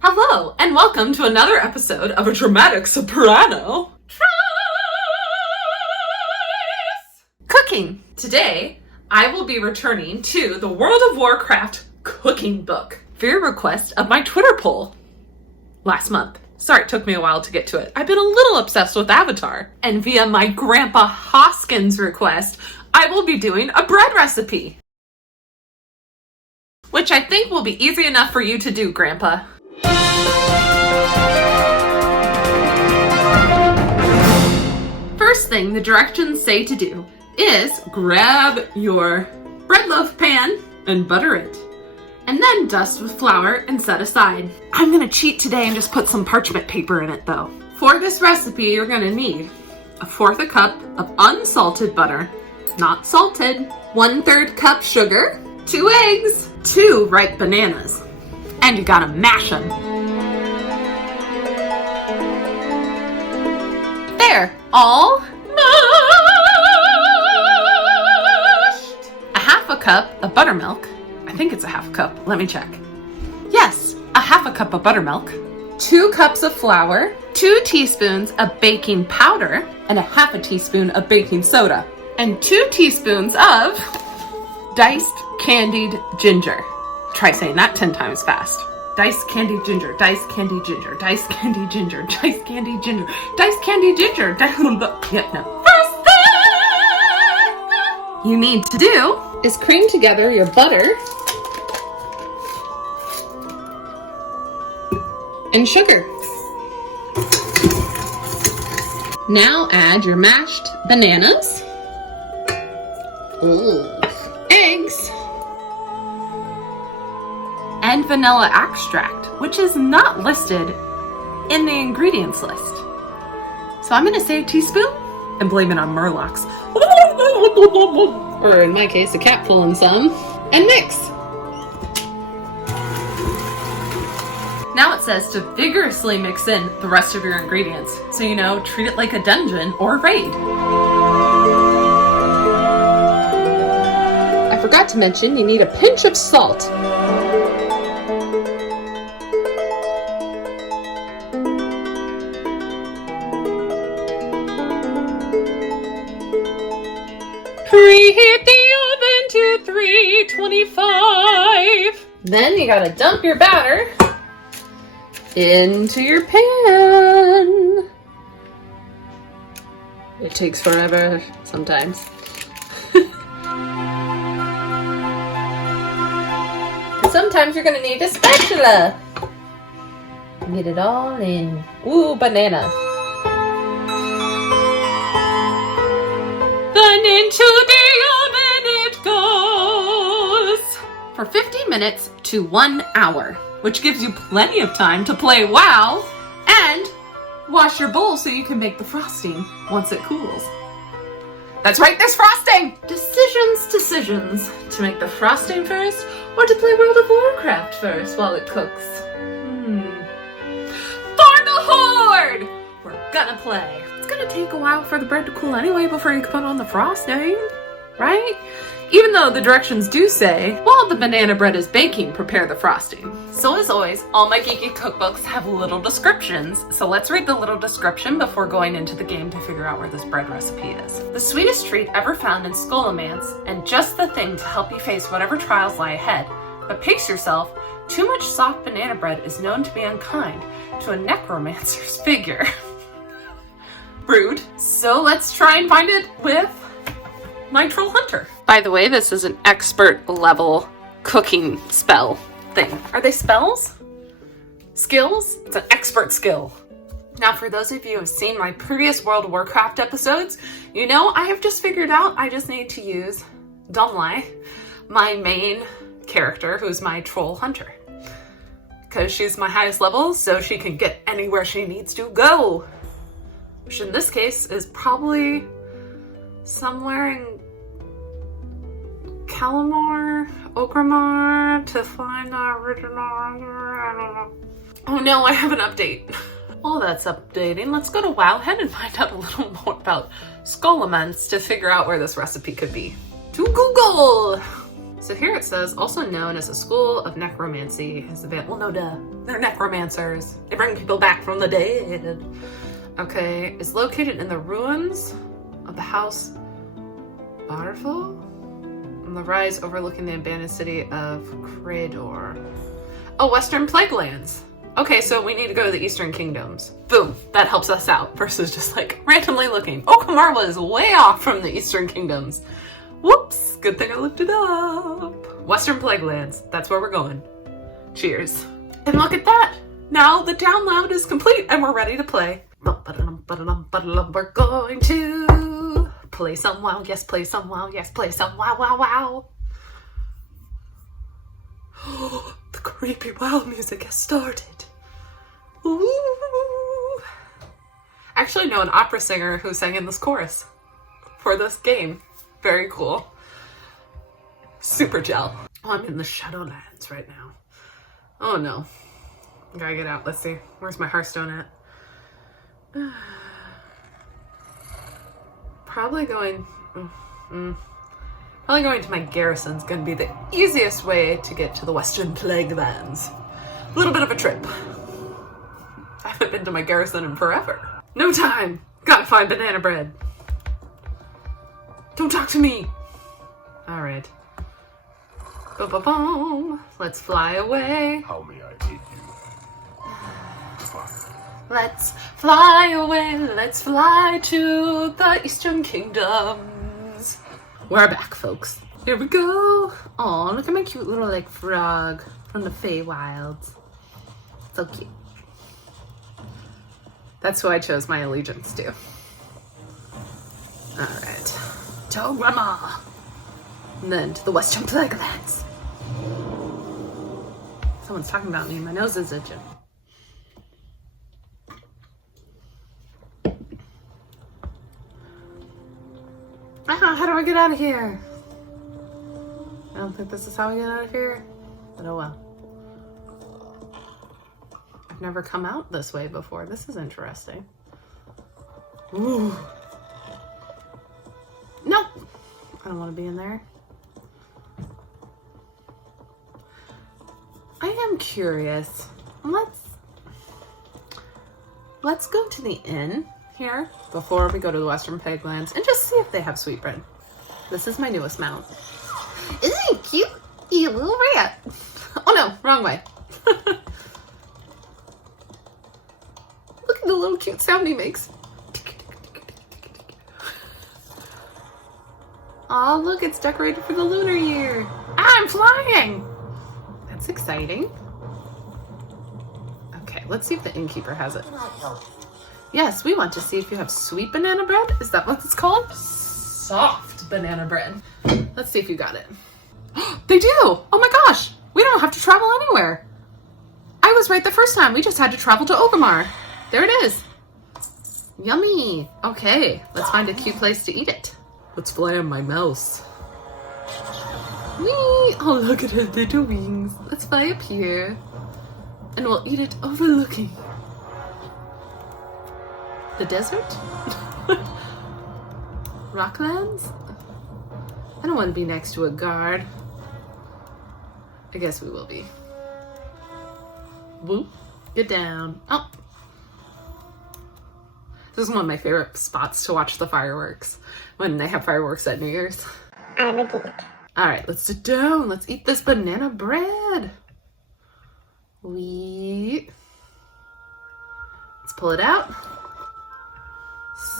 Hello, and welcome to another episode of a dramatic soprano. Cooking. Today, I will be returning to the World of Warcraft cooking book via request of my Twitter poll last month. Sorry, it took me a while to get to it. I've been a little obsessed with Avatar. And via my Grandpa Hoskins request, I will be doing a bread recipe. Which I think will be easy enough for you to do, Grandpa. First thing the directions say to do is grab your bread loaf pan and butter it. And then dust with flour and set aside. I'm gonna cheat today and just put some parchment paper in it though. For this recipe, you're gonna need 1/4 cup of unsalted butter, not salted, 1/3 cup sugar, 2 eggs, 2 ripe bananas, and you gotta mash them. There, all mashed. 1/2 cup of buttermilk. I think it's 1/2 cup. Let me check. Yes, 1/2 cup of buttermilk, 2 cups of flour, 2 teaspoons of baking powder, and 1/2 teaspoon of baking soda, and 2 teaspoons of diced candied ginger. Try saying that 10 times fast. Diced candied ginger, diced candied ginger, diced candied ginger, diced candied ginger, diced candied ginger. Yeah, no. First thing you need to do is cream together your butter and sugar. Now add your mashed bananas, eggs, and vanilla extract, which is not listed in the ingredients list. So I'm gonna say a teaspoon and blame it on Murlocs. Or in my case, a cat pulling some, and mix. Now it says to vigorously mix in the rest of your ingredients. So, treat it like a dungeon or raid. I forgot to mention you need a pinch of salt. Preheat the oven to 325. Then you gotta dump your batter into your pan. It takes forever sometimes. Sometimes you're gonna need a spatula. Get it all in. Ooh, banana. Then into the oven it goes for 50 minutes to 1 hour, which gives you plenty of time to play WoW and wash your bowl so you can make the frosting once it cools. That's right, there's frosting! Decisions. To make the frosting first or to play World of Warcraft first while it cooks. For the Horde! We're gonna play. It's gonna take a while for the bread to cool anyway before you can put on the frosting, right? Even though the directions do say, while the banana bread is baking, prepare the frosting. So as always, all my geeky cookbooks have little descriptions, so let's read the little description before going into the game to figure out where this bread recipe is. The sweetest treat ever found in Scholomance, and just the thing to help you face whatever trials lie ahead. But pace yourself, too much soft banana bread is known to be unkind to a necromancer's figure. Rude. So let's try and find it with my troll hunter. By the way, this is an expert level cooking spell thing. Are they spells? Skills? It's an expert skill. Now, for those of you who have seen my previous World of Warcraft episodes, I have just figured out I just need to use Dumlai, my main character, who's my troll hunter. Because she's my highest level, so she can get anywhere she needs to go. Which in this case is probably somewhere in Kalimar, Okramar, to find the original. I don't know. Oh no, I have an update. While that's updating, let's go to Wowhead and find out a little more about Scholomance to figure out where this recipe could be. To Google! So here it says, also known as a school of necromancy. Is the well, no duh. They're necromancers. They bring people back from the dead. Okay, is located in the ruins of the house Barfel? On the rise overlooking the abandoned city of Credor. Oh, Western Plaguelands. Okay, so we need to go to the Eastern Kingdoms. Boom, that helps us out versus just like randomly looking. Oh, Kamarla is way off from the Eastern Kingdoms. Whoops, good thing I looked it up. Western Plaguelands, that's where we're going. Cheers. And look at that. Now the download is complete and we're ready to play. We're going to play some WoW. Yes, play some WoW. Yes, play some WoW, WoW, WoW. The creepy WoW music has started. Ooh. I actually know an opera singer who sang in this chorus for this game. Very cool. Super gel. Oh, I'm in the Shadowlands right now. Oh no. Gotta get out. Let's see. Where's my Hearthstone at? Probably going to my garrison's gonna be the easiest way to get to the Western Plaguelands. A little bit of a trip. I haven't been to my garrison in forever. No time. Gotta find banana bread. Don't talk to me. All right. Boom. Let's fly away. How may I aid you? Let's fly away. Let's fly to the Eastern Kingdoms. We're back, folks. Here we go. Oh, look at my cute little like frog from the Feywilds. So cute. That's who I chose my allegiance to. All right. To Grandma. And then to the Western Plaguelands. Someone's talking about me. My nose is itching. How do I get out of here? I don't think this is how I get out of here. But oh well. I've never come out this way before. This is interesting. Ooh. Nope. I don't want to be in there. I am curious. Let's go to the inn here before we go to the Western Plaguelands and just see if they have sweetbread. This is my newest mount. Isn't he cute? You little rat. Oh no, wrong way. Look at the little cute sound he makes. Oh, look, it's decorated for the lunar year. I'm flying. That's exciting. Okay, let's see if the innkeeper has it. Yes, we want to see if you have sweet banana bread. Is that what it's called? Soft banana bread. Let's see if you got it. They do! Oh my gosh! We don't have to travel anywhere. I was right the first time. We just had to travel to Orgrimmar. There it is. Yummy. Okay, let's find a cute place to eat it. Let's fly on my mouse. Whee! Oh, look at her little wings. Let's fly up here. And we'll eat it overlooking the desert? Rocklands? I don't want to be next to a guard. I guess we will be. Whoop. Get down. Oh. This is one of my favorite spots to watch the fireworks. When they have fireworks at New Year's. I'm a geek. Alright, let's sit down. Let's eat this banana bread. Let's pull it out.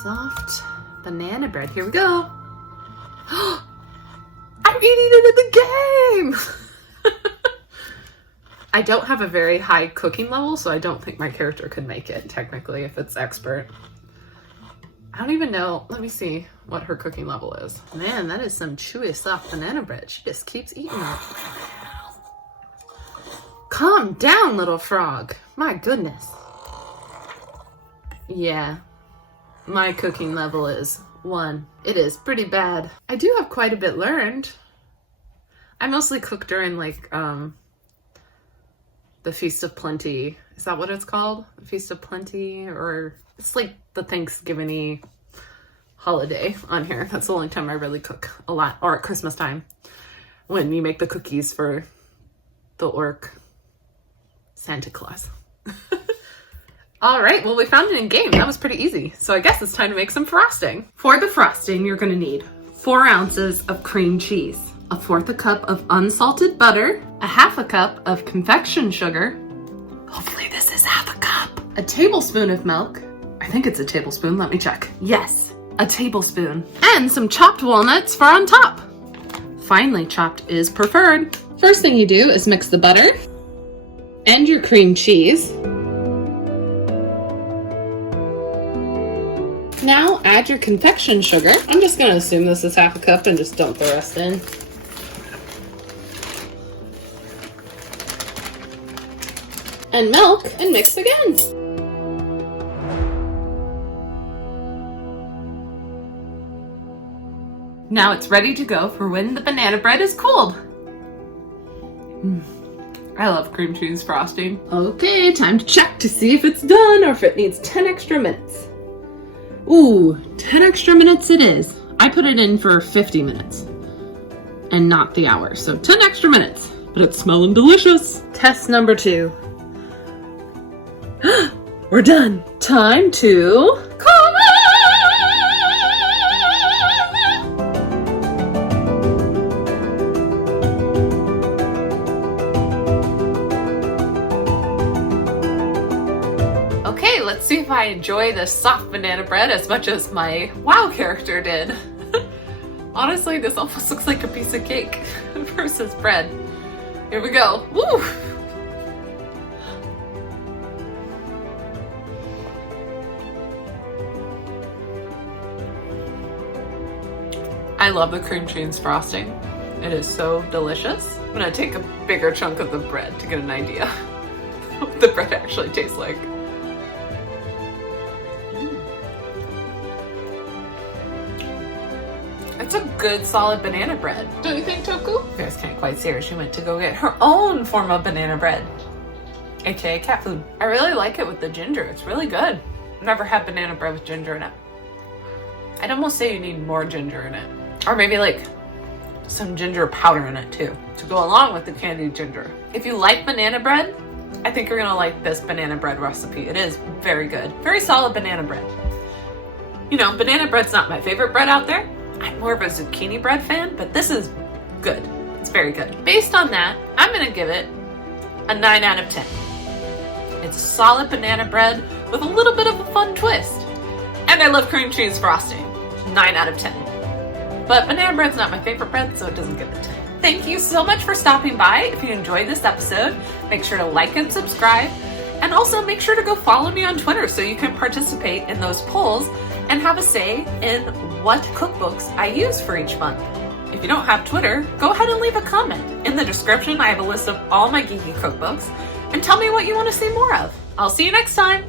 Soft banana bread. Here we go. I'm eating it in the game! I don't have a very high cooking level, so I don't think my character could make it, technically, if it's expert. I don't even know. Let me see what her cooking level is. Man, that is some chewy, soft banana bread. She just keeps eating it. Calm down, little frog. My goodness. Yeah. My cooking level is 1. It is pretty bad. I do have quite a bit learned. I mostly cook during, like, the Feast of Plenty. Is that what it's called? The Feast of Plenty? Or it's like the Thanksgiving-y holiday on here. That's the only time I really cook a lot. Or at Christmas time. when you make the cookies for the orc Santa Claus. All right, well, we found it in game. That was pretty easy. So I guess it's time to make some frosting. For the frosting, you're gonna need 4 ounces of cream cheese, 1/4 cup of unsalted butter, 1/2 cup of confection sugar. Hopefully this is 1/2 cup. A tablespoon of milk. I think it's a tablespoon, let me check. Yes, a tablespoon. And some chopped walnuts for on top. Finely chopped is preferred. First thing you do is mix the butter and your cream cheese. Now add your confection sugar. I'm just gonna assume this is 1/2 cup and just dump the rest in. And milk and mix again. Now it's ready to go for when the banana bread is cooled. I love cream cheese frosting. Okay, time to check to see if it's done or if it needs 10 extra minutes. Ooh, 10 extra minutes it is. I put it in for 50 minutes and not the hour. So 10 extra minutes, but it's smelling delicious. Test number 2. We're done. Time to cook. Okay, let's see if I enjoy this soft banana bread as much as my WoW character did. Honestly, this almost looks like a piece of cake versus bread. Here we go. Woo! I love the cream cheese frosting. It is so delicious. I'm gonna take a bigger chunk of the bread to get an idea of what the bread actually tastes like. It's a good solid banana bread. Don't you think, Toku? You guys can't quite see her. She went to go get her own form of banana bread, aka cat food. I really like it with the ginger. It's really good. I've never had banana bread with ginger in it. I'd almost say you need more ginger in it. Or maybe like some ginger powder in it too, to go along with the candied ginger. If you like banana bread, I think you're gonna like this banana bread recipe. It is very good. Very solid banana bread. You know, banana bread's not my favorite bread out there. I'm more of a zucchini bread fan, but this is good. It's very good. Based on that, I'm gonna give it a 9 out of 10. It's a solid banana bread with a little bit of a fun twist. And I love cream cheese frosting. 9 out of 10. But banana bread's not my favorite bread, so it doesn't get the 10. Thank you so much for stopping by. If you enjoyed this episode, make sure to like and subscribe. And also make sure to go follow me on Twitter so you can participate in those polls and have a say in what cookbooks I use for each month. If you don't have Twitter, go ahead and leave a comment. In the description, I have a list of all my geeky cookbooks, and tell me what you want to see more of. I'll see you next time.